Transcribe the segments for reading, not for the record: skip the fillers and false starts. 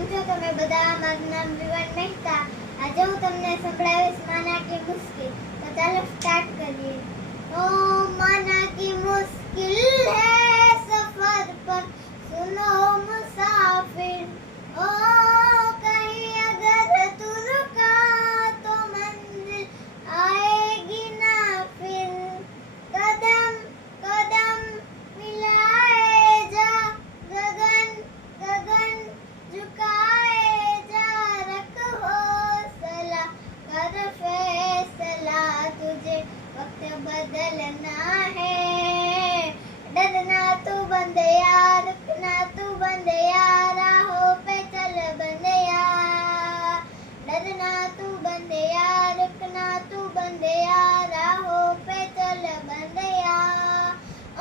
કેમ છો તમે બધા? મારું નામ વિવાન મહેતા. આજે હું તમને સંભળાવીશ માના કી મુશ્किल. તો ચાલો સ્ટાર્ટ કરીએ. ओ माना की मुश्किल है सफर पर सुनो मुसाफिर. ओ कहीं अगर तू रुका तो मंजिल आएगी ना फिर. कदम कदम मिलाए जा गगन गगन झुकाए जा. रख हौसला कर फैसला तुझे वक्त बदलना है. डरना तू बंदया रुकना तू बंदया राहों पे चल बंदया. डरना तू बंदया रुकना तू बंदया राहों पे चल बंदया.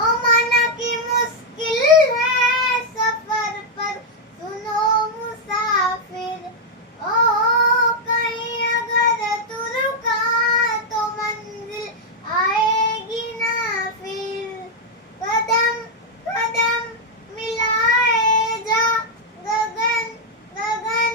ओ माना की मुश्किल है सफर पर सुनो मुसाफिर. ओ कहीं अगर तू रुका तो मंजिल आएगी ना फिर. कदम कदम मिलाए जा गगन गगन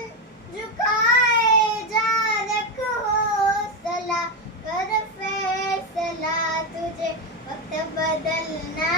झुकाए जा. रख हौसला कर फैसला तुझे वक्त बदलना